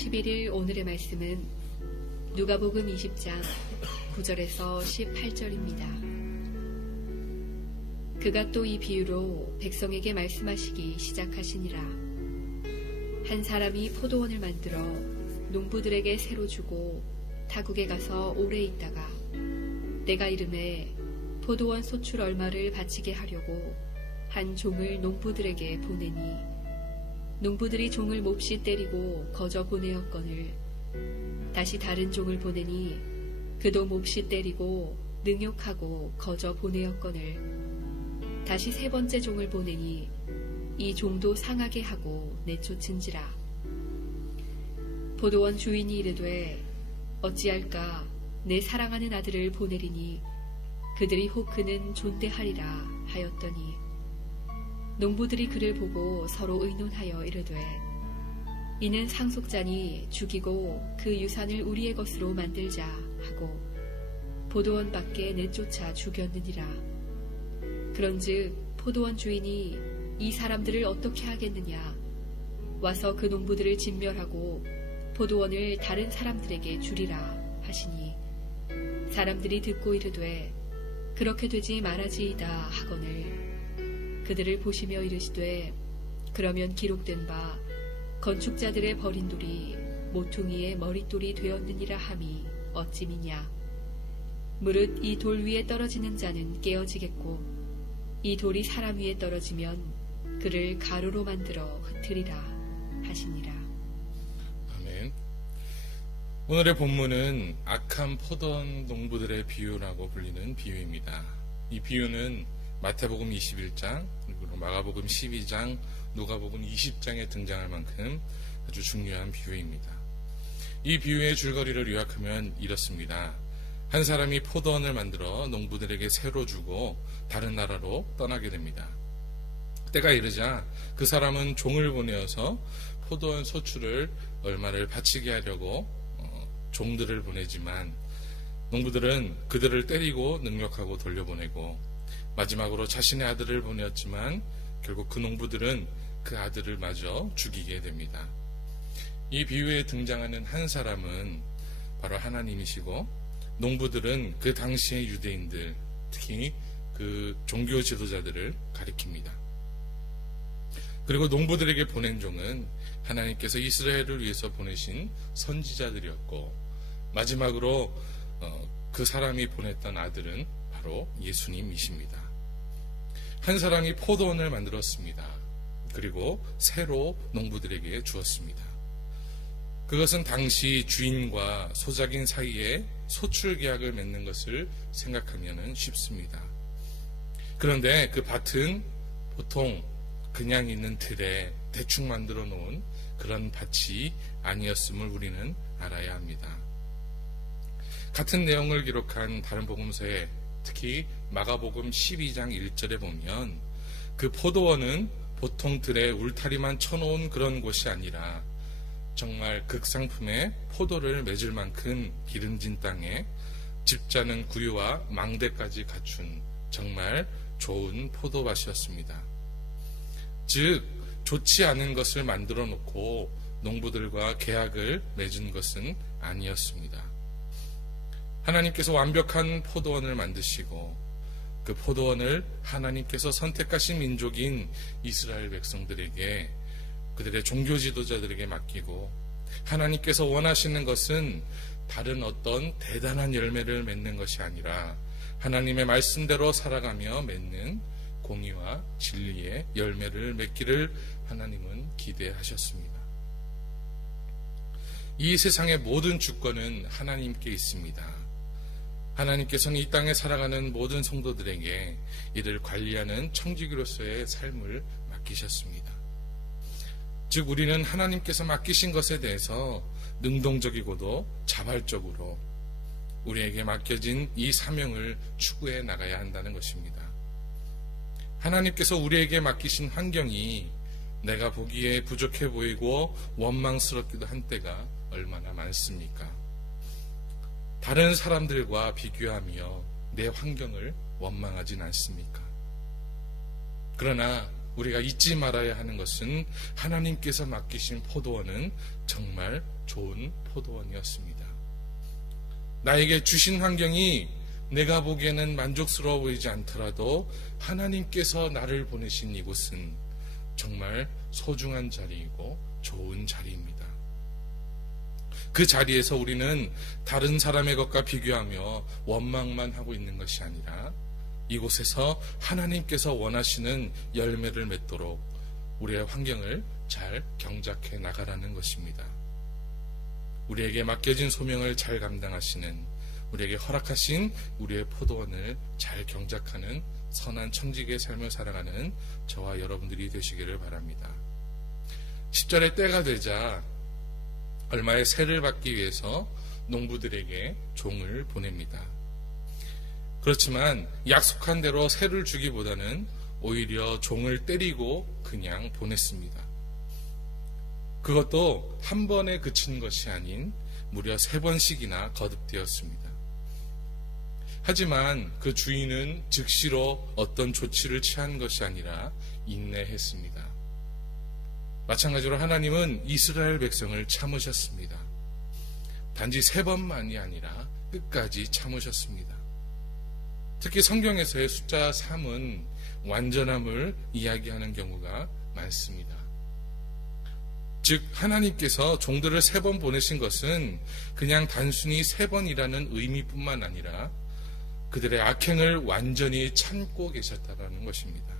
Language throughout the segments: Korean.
11일 오늘의 말씀은 누가복음 20장 9절에서 18절입니다. 그가 또 이 비유로 백성에게 말씀하시기 시작하시니라. 한 사람이 포도원을 만들어 농부들에게 새로 주고 타국에 가서 오래 있다가 때가 이름에 포도원 소출 얼마를 바치게 하려고 한 종을 농부들에게 보내니 농부들이 종을 몹시 때리고 거저 보내었거늘 다시 다른 종을 보내니 그도 몹시 때리고 능욕하고 거저 보내었거늘 다시 세 번째 종을 보내니 이 종도 상하게 하고 내쫓은지라. 포도원 주인이 이르되 어찌할까 내 사랑하는 아들을 보내리니 그들이 혹 그는 존대하리라 하였더니 농부들이 그를 보고 서로 의논하여 이르되 이는 상속자니 죽이고 그 유산을 우리의 것으로 만들자 하고 포도원 밖에 내쫓아 죽였느니라. 그런즉 포도원 주인이 이 사람들을 어떻게 하겠느냐 와서 그 농부들을 진멸하고 포도원을 다른 사람들에게 주리라 하시니 사람들이 듣고 이르되 그렇게 되지 말아지이다 하거늘 그들을 보시며 이르시되 그러면 기록된 바 건축자들의 버린 돌이 모퉁이의 머릿돌이 되었느니라 함이 어찌미냐. 무릇 이 돌 위에 떨어지는 자는 깨어지겠고 이 돌이 사람 위에 떨어지면 그를 가루로 만들어 흩으리라 하시니라. 아멘. 오늘의 본문은 악한 포도원 농부들의 비유라고 불리는 비유입니다. 이 비유는 마태복음 21장, 그리고 마가복음 12장, 누가복음 20장에 등장할 만큼 아주 중요한 비유입니다. 이 비유의 줄거리를 요약하면 이렇습니다. 한 사람이 포도원을 만들어 농부들에게 새로 주고 다른 나라로 떠나게 됩니다. 때가 이르자 그 사람은 종을 보내어서 포도원 소출을 얼마를 바치게 하려고 종들을 보내지만 농부들은 그들을 때리고 능욕하고 돌려보내고 마지막으로 자신의 아들을 보내었지만 결국 그 농부들은 그 아들을 마저 죽이게 됩니다. 이 비유에 등장하는 한 사람은 바로 하나님이시고 농부들은 그 당시의 유대인들, 특히 그 종교 지도자들을 가리킵니다. 그리고 농부들에게 보낸 종은 하나님께서 이스라엘을 위해서 보내신 선지자들이었고 마지막으로 그 사람이 보냈던 아들은 바로 예수님이십니다. 한 사람이 포도원을 만들었습니다. 그리고 새로 농부들에게 주었습니다. 그것은 당시 주인과 소작인 사이에 소출 계약을 맺는 것을 생각하면 쉽습니다. 그런데 그 밭은 보통 그냥 있는 들에 대충 만들어 놓은 그런 밭이 아니었음을 우리는 알아야 합니다. 같은 내용을 기록한 다른 복음서에 특히 마가복음 12장 1절에 보면 그 포도원은 보통 들에 울타리만 쳐놓은 그런 곳이 아니라 정말 극상품의 포도를 맺을 만큼 기름진 땅에 집자는 구유와 망대까지 갖춘 정말 좋은 포도밭이었습니다. 즉 좋지 않은 것을 만들어 놓고 농부들과 계약을 맺은 것은 아니었습니다. 하나님께서 완벽한 포도원을 만드시고 그 포도원을 하나님께서 선택하신 민족인 이스라엘 백성들에게 그들의 종교 지도자들에게 맡기고 하나님께서 원하시는 것은 다른 어떤 대단한 열매를 맺는 것이 아니라 하나님의 말씀대로 살아가며 맺는 공의와 진리의 열매를 맺기를 하나님은 기대하셨습니다. 이 세상의 모든 주권은 하나님께 있습니다. 하나님께서는 이 땅에 살아가는 모든 성도들에게 이를 관리하는 청지기로서의 삶을 맡기셨습니다. 즉 우리는 하나님께서 맡기신 것에 대해서 능동적이고도 자발적으로 우리에게 맡겨진 이 사명을 추구해 나가야 한다는 것입니다. 하나님께서 우리에게 맡기신 환경이 내가 보기에 부족해 보이고 원망스럽기도 한 때가 얼마나 많습니까? 다른 사람들과 비교하며 내 환경을 원망하진 않습니까? 그러나 우리가 잊지 말아야 하는 것은 하나님께서 맡기신 포도원은 정말 좋은 포도원이었습니다. 나에게 주신 환경이 내가 보기에는 만족스러워 보이지 않더라도 하나님께서 나를 보내신 이곳은 정말 소중한 자리이고 좋은 자리입니다. 그 자리에서 우리는 다른 사람의 것과 비교하며 원망만 하고 있는 것이 아니라 이곳에서 하나님께서 원하시는 열매를 맺도록 우리의 환경을 잘 경작해 나가라는 것입니다. 우리에게 맡겨진 소명을 잘 감당하시는, 우리에게 허락하신 우리의 포도원을 잘 경작하는 선한 청지기의 삶을 살아가는 저와 여러분들이 되시기를 바랍니다. 10절의 때가 되자 얼마의 세를 받기 위해서 농부들에게 종을 보냅니다. 그렇지만 약속한 대로 세를 주기보다는 오히려 종을 때리고 그냥 보냈습니다. 그것도 한 번에 그친 것이 아닌 무려 3번씩이나 거듭되었습니다. 하지만 그 주인은 즉시로 어떤 조치를 취한 것이 아니라 인내했습니다. 마찬가지로 하나님은 이스라엘 백성을 참으셨습니다. 단지 3번만이 아니라 끝까지 참으셨습니다. 특히 성경에서의 숫자 3은 완전함을 이야기하는 경우가 많습니다. 즉 하나님께서 종들을 3번 보내신 것은 그냥 단순히 3번이라는 의미뿐만 아니라 그들의 악행을 완전히 참고 계셨다는 것입니다.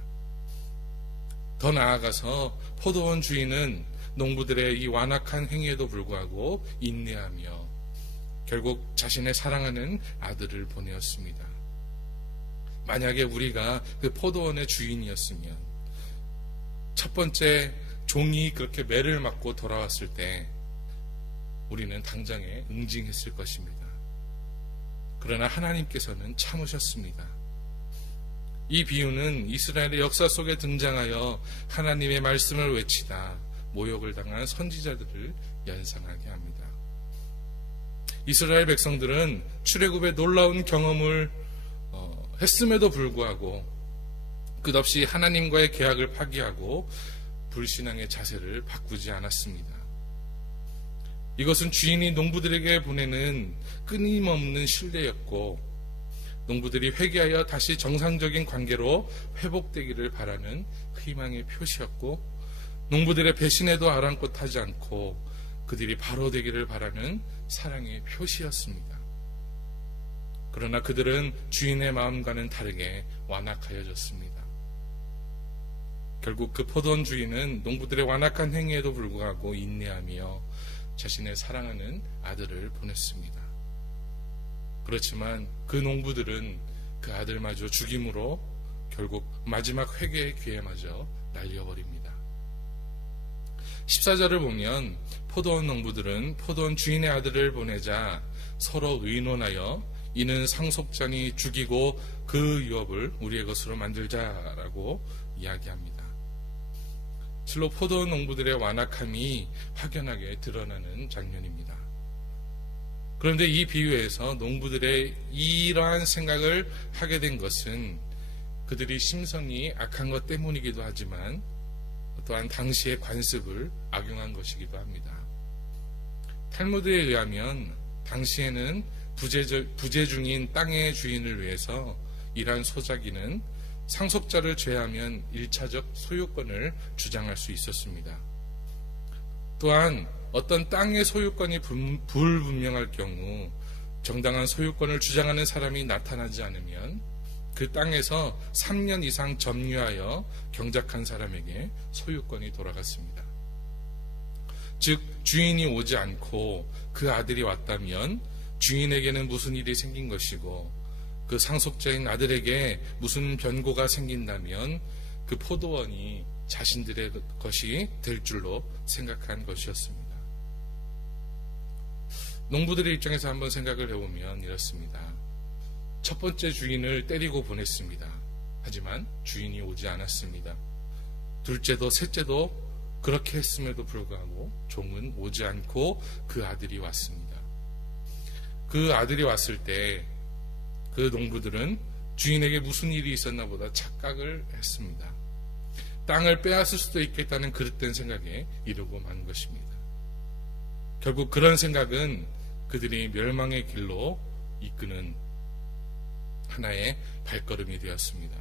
더 나아가서 포도원 주인은 농부들의 이 완악한 행위에도 불구하고 인내하며 결국 자신의 사랑하는 아들을 보내었습니다. 만약에 우리가 그 포도원의 주인이었으면 첫 번째 종이 그렇게 매를 맞고 돌아왔을 때 우리는 당장에 응징했을 것입니다. 그러나 하나님께서는 참으셨습니다. 이 비유는 이스라엘의 역사 속에 등장하여 하나님의 말씀을 외치다 모욕을 당한 선지자들을 연상하게 합니다. 이스라엘 백성들은 출애굽의 놀라운 경험을 했음에도 불구하고 끝없이 하나님과의 계약을 파기하고 불신앙의 자세를 바꾸지 않았습니다. 이것은 주인이 농부들에게 보내는 끊임없는 신뢰였고 농부들이 회개하여 다시 정상적인 관계로 회복되기를 바라는 희망의 표시였고 농부들의 배신에도 아랑곳하지 않고 그들이 바로 되기를 바라는 사랑의 표시였습니다. 그러나 그들은 주인의 마음과는 다르게 완악하여졌습니다. 결국 그 포도원 주인은 농부들의 완악한 행위에도 불구하고 인내하며 자신의 사랑하는 아들을 보냈습니다. 그렇지만 그 농부들은 그 아들마저 죽임으로 결국 마지막 회개의 기회마저 날려버립니다. 14절을 보면 포도원 농부들은 포도원 주인의 아들을 보내자 서로 의논하여 이는 상속자니 죽이고 그 유업을 우리의 것으로 만들자라고 이야기합니다. 실로 포도원 농부들의 완악함이 확연하게 드러나는 장면입니다. 그런데 이 비유에서 농부들의 이러한 생각을 하게 된 것은 그들이 심성이 악한 것 때문이기도 하지만 또한 당시의 관습을 악용한 것이기도 합니다. 탈무드에 의하면 당시에는 부재 중인 땅의 주인을 위해서 이러한 소작이는 상속자를 제외하면 1차적 소유권을 주장할 수 있었습니다. 또한 어떤 땅의 소유권이 불분명할 경우 정당한 소유권을 주장하는 사람이 나타나지 않으면 그 땅에서 3년 이상 점유하여 경작한 사람에게 소유권이 돌아갔습니다. 즉 주인이 오지 않고 그 아들이 왔다면 주인에게는 무슨 일이 생긴 것이고 그 상속자인 아들에게 무슨 변고가 생긴다면 그 포도원이 자신들의 것이 될 줄로 생각한 것이었습니다. 농부들의 입장에서 한번 생각을 해보면 이렇습니다. 첫 번째 주인을 때리고 보냈습니다. 하지만 주인이 오지 않았습니다. 둘째도 셋째도 그렇게 했음에도 불구하고 종은 오지 않고 그 아들이 왔습니다. 그 아들이 왔을 때 그 농부들은 주인에게 무슨 일이 있었나 보다 착각을 했습니다. 땅을 빼앗을 수도 있겠다는 그릇된 생각에 이르고 만 것입니다. 결국 그런 생각은 그들이 멸망의 길로 이끄는 하나의 발걸음이 되었습니다.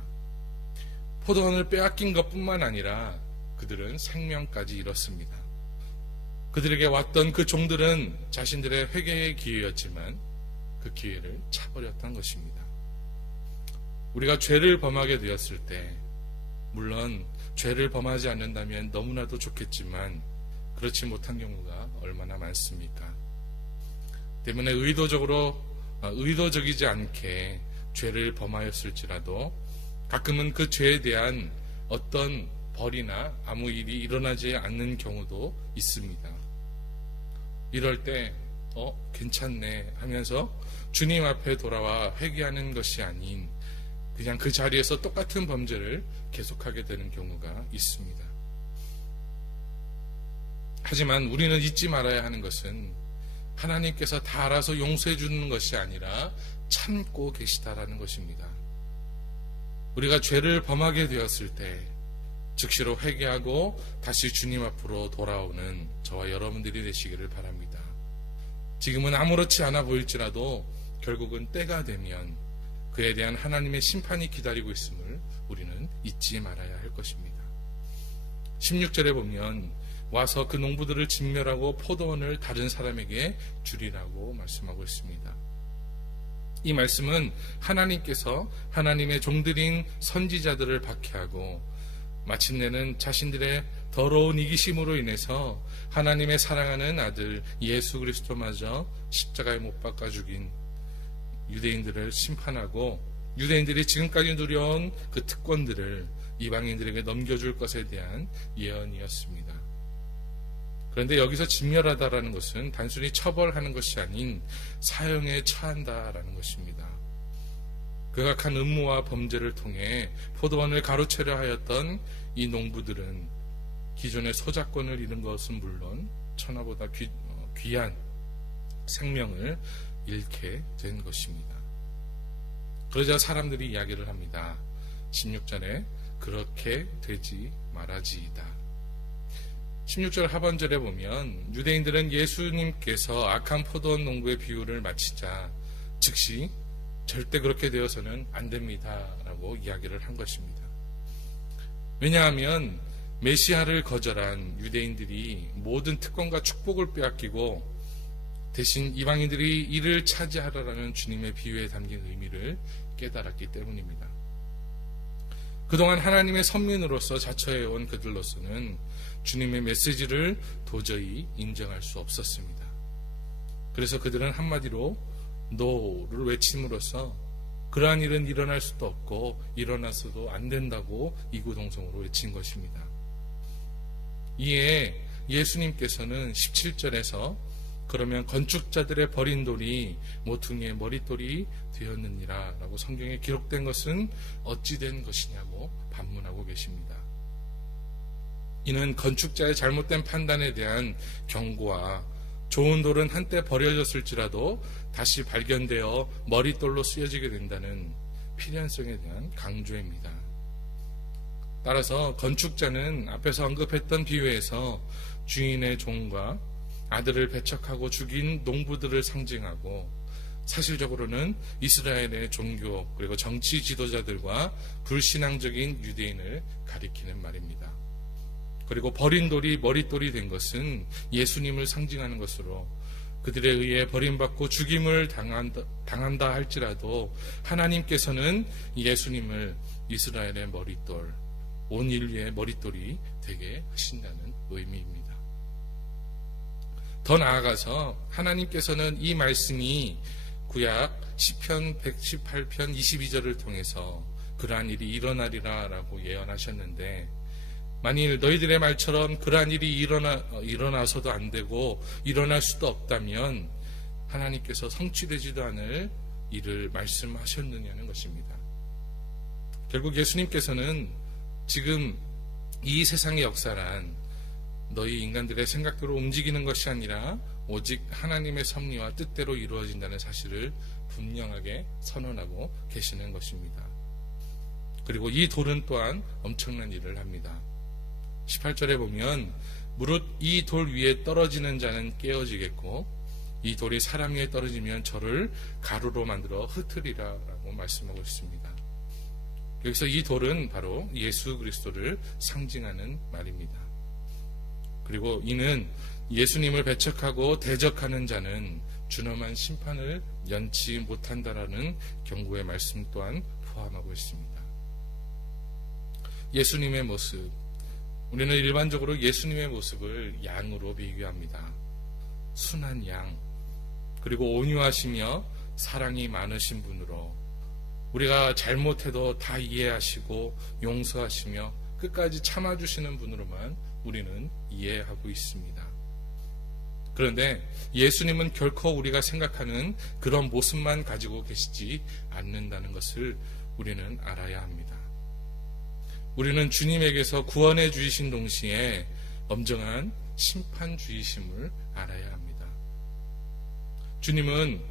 포도원을 빼앗긴 것뿐만 아니라 그들은 생명까지 잃었습니다. 그들에게 왔던 그 종들은 자신들의 회개의 기회였지만 그 기회를 차버렸던 것입니다. 우리가 죄를 범하게 되었을 때, 물론 죄를 범하지 않는다면 너무나도 좋겠지만 그렇지 못한 경우가 얼마나 많습니까? 때문에 의도적이지 않게 죄를 범하였을지라도 가끔은 그 죄에 대한 어떤 벌이나 아무 일이 일어나지 않는 경우도 있습니다. 이럴 때 괜찮네 하면서 주님 앞에 돌아와 회개하는 것이 아닌 그냥 그 자리에서 똑같은 범죄를 계속하게 되는 경우가 있습니다. 하지만 우리는 잊지 말아야 하는 것은 하나님께서 다 알아서 용서해 주는 것이 아니라 참고 계시다라는 것입니다. 우리가 죄를 범하게 되었을 때 즉시로 회개하고 다시 주님 앞으로 돌아오는 저와 여러분들이 되시기를 바랍니다. 지금은 아무렇지 않아 보일지라도 결국은 때가 되면 그에 대한 하나님의 심판이 기다리고 있음을 우리는 잊지 말아야 할 것입니다. 16절에 보면 와서 그 농부들을 진멸하고 포도원을 다른 사람에게 주리라고 말씀하고 있습니다. 이 말씀은 하나님께서 하나님의 종들인 선지자들을 박해하고 마침내는 자신들의 더러운 이기심으로 인해서 하나님의 사랑하는 아들 예수 그리스도마저 십자가에 못 박아 죽인 유대인들을 심판하고 유대인들이 지금까지 누려온 그 특권들을 이방인들에게 넘겨줄 것에 대한 예언이었습니다. 그런데 여기서 진멸하다라는 것은 단순히 처벌하는 것이 아닌 사형에 처한다라는 것입니다. 극악한 음모와 범죄를 통해 포도원을 가로채려 하였던 이 농부들은 기존의 소작권을 잃은 것은 물론 천하보다 귀한 생명을 잃게 된 것입니다. 그러자 사람들이 이야기를 합니다. 16절에 그렇게 되지 말아지이다. 16절 하반절에 보면 유대인들은 예수님께서 악한 포도원 농부의 비유를 마치자 즉시 절대 그렇게 되어서는 안 됩니다 라고 이야기를 한 것입니다. 왜냐하면 메시아를 거절한 유대인들이 모든 특권과 축복을 빼앗기고 대신 이방인들이 이를 차지하라라는 주님의 비유에 담긴 의미를 깨달았기 때문입니다. 그동안 하나님의 선민으로서 자처해온 그들로서는 주님의 메시지를 도저히 인정할 수 없었습니다. 그래서 그들은 한마디로 노를 외침으로써 그러한 일은 일어날 수도 없고 일어나서도 안 된다고 이구동성으로 외친 것입니다. 이에 예수님께서는 17절에서 그러면 건축자들의 버린 돌이 모퉁이의 머릿돌이 되었느니라 라고 성경에 기록된 것은 어찌 된 것이냐고 반문하고 계십니다. 이는 건축자의 잘못된 판단에 대한 경고와 좋은 돌은 한때 버려졌을지라도 다시 발견되어 머릿돌로 쓰여지게 된다는 필연성에 대한 강조입니다. 따라서 건축자는 앞에서 언급했던 비유에서 주인의 종과 아들을 배척하고 죽인 농부들을 상징하고 사실적으로는 이스라엘의 종교 그리고 정치 지도자들과 불신앙적인 유대인을 가리키는 말입니다. 그리고 버린 돌이 머릿돌이 된 것은 예수님을 상징하는 것으로 그들에 의해 버림받고 죽임을 당한다 할지라도 하나님께서는 예수님을 이스라엘의 머릿돌, 온 인류의 머릿돌이 되게 하신다는 의미입니다. 더 나아가서 하나님께서는 이 말씀이 구약 시편 118편 22절을 통해서 그러한 일이 일어나리라 라고 예언하셨는데 만일 너희들의 말처럼 그러한 일이 일어나서도 안 되고 일어날 수도 없다면 하나님께서 성취되지도 않을 일을 말씀하셨느냐는 것입니다. 결국 예수님께서는 지금 이 세상의 역사란 너희 인간들의 생각대로 움직이는 것이 아니라 오직 하나님의 섭리와 뜻대로 이루어진다는 사실을 분명하게 선언하고 계시는 것입니다. 그리고 이 돌은 또한 엄청난 일을 합니다. 18절에 보면 무릇 이 돌 위에 떨어지는 자는 깨어지겠고 이 돌이 사람 위에 떨어지면 저를 가루로 만들어 흩으리라 라고 말씀하고 있습니다. 여기서 이 돌은 바로 예수 그리스도를 상징하는 말입니다. 그리고 이는 예수님을 배척하고 대적하는 자는 준엄한 심판을 연치 못한다라는 경고의 말씀 또한 포함하고 있습니다. 예수님의 모습, 우리는 일반적으로 예수님의 모습을 양으로 비교합니다. 순한 양, 그리고 온유하시며 사랑이 많으신 분으로 우리가 잘못해도 다 이해하시고 용서하시며 끝까지 참아주시는 분으로만 우리는 이해하고 있습니다. 그런데 예수님은 결코 우리가 생각하는 그런 모습만 가지고 계시지 않는다는 것을 우리는 알아야 합니다. 우리는 주님에게서 구원해 주이신 동시에 엄정한 심판주의심을 알아야 합니다. 주님은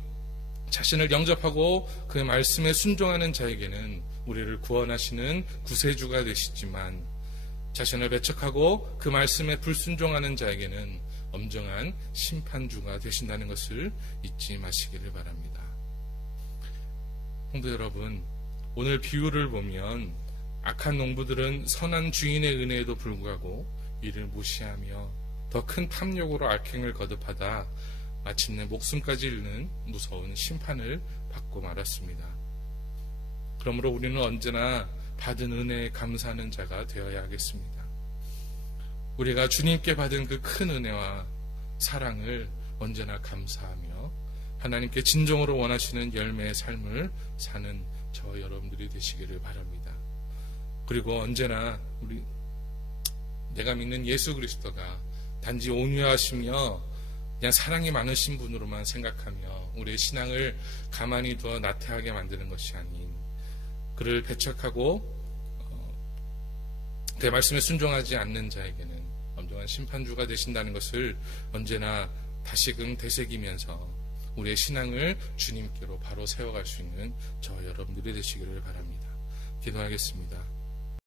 자신을 영접하고 그의 말씀에 순종하는 자에게는 우리를 구원하시는 구세주가 되시지만 자신을 배척하고 그 말씀에 불순종하는 자에게는 엄정한 심판주가 되신다는 것을 잊지 마시기를 바랍니다. 성도 여러분, 오늘 비유를 보면 악한 농부들은 선한 주인의 은혜에도 불구하고 이를 무시하며 더 큰 탐욕으로 악행을 거듭하다 마침내 목숨까지 잃는 무서운 심판을 받고 말았습니다. 그러므로 우리는 언제나 받은 은혜에 감사하는 자가 되어야 하겠습니다. 우리가 주님께 받은 그 큰 은혜와 사랑을 언제나 감사하며 하나님께 진정으로 원하시는 열매의 삶을 사는 저 여러분들이 되시기를 바랍니다. 그리고 언제나 내가 믿는 예수 그리스도가 단지 온유하시며 그냥 사랑이 많으신 분으로만 생각하며 우리의 신앙을 가만히 두어 나태하게 만드는 것이 아닌 그를 배척하고 그의 말씀에 순종하지 않는 자에게는 엄정한 심판주가 되신다는 것을 언제나 다시금 되새기면서 우리의 신앙을 주님께로 바로 세워갈 수 있는 저 여러분들이 되시기를 바랍니다. 기도하겠습니다.